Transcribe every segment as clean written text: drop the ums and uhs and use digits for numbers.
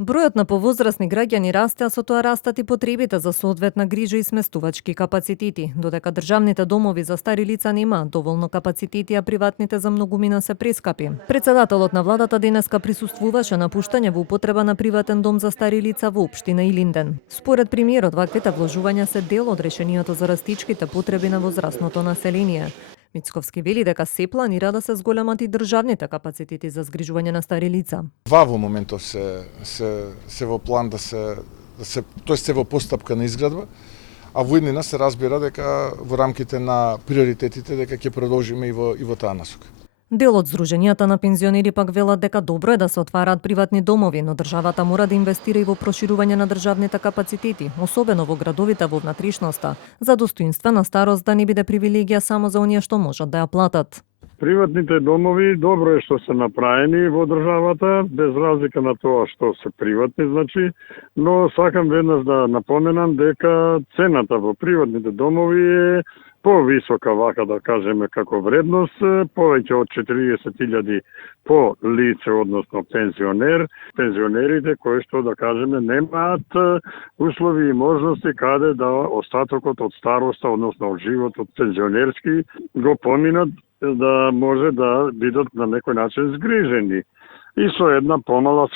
Бројот на повозрасни граѓани расте, а со тоа растат и потребите за соодветна грижа и сместувачки капацитети, додека државните домови за стари лица немаат доволно капацитети, а приватните за многумина се прескапи. Председателот на владата денеска присуствуваше на пуштање во употреба на приватен дом за стари лица во општина Илинден. Според премиерот, ваквите вложувања се дел од решението за растичките потреби на возрастното население. Мицковски вели дека се планира да се зголемат и државните капацитети за згрижување на стари лица. Во моментов се во план да се во постапка на изградба, а во иднина се разбира дека во рамките на приоритетите дека ќе продолжиме и во таа насока. Дел од здруженијата на пензионери пак велат дека добро е да се отвараат приватни домови, но државата мора да инвестира и во проширување на државните капацитети, особено во градовите во внатрешноста, за достоинствена старост да не биде привилегија само за оние што можат да ја платат. Приватните домови добро е што се направени во државата, без разлика на тоа што се приватни, значи, но сакам веднаш да напоменам дека цената во приватните домови е повисока, вака да кажеме, како вредност, повеќе од 40.000 по лице, односно пензионер. Пензионерите кои што, да кажеме, немаат услови и можности каде да остатокот од староста, односно од животот пензионерски, го поминат да може да бидат на некој начин згрижени. И со една помала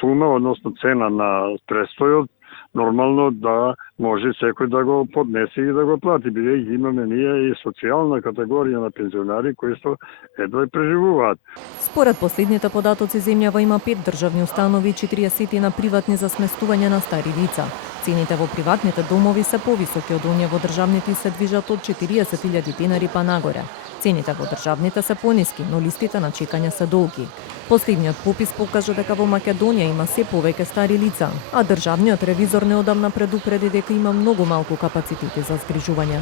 сума, односно цена на престојот, нормално да може секој да го поднесе и да го плати, бидејќи имаме ние и социјална категорија на пензионери кои што едва преживуваат. Според последните податоци, земјава има 5 државни установи и 40 на приватни за сместување на стари лица. Цените во приватните домови се повисоки од оние во државните и се движат од 40.000 динари па нагоре. Цените во државните се пониски, но листите на чекање се долги. Последниот попис покажа дека во Македонија има се повеќе стари лица, а државниот ревизор неодамна предупреди дека има многу малку капацитети за згрижување.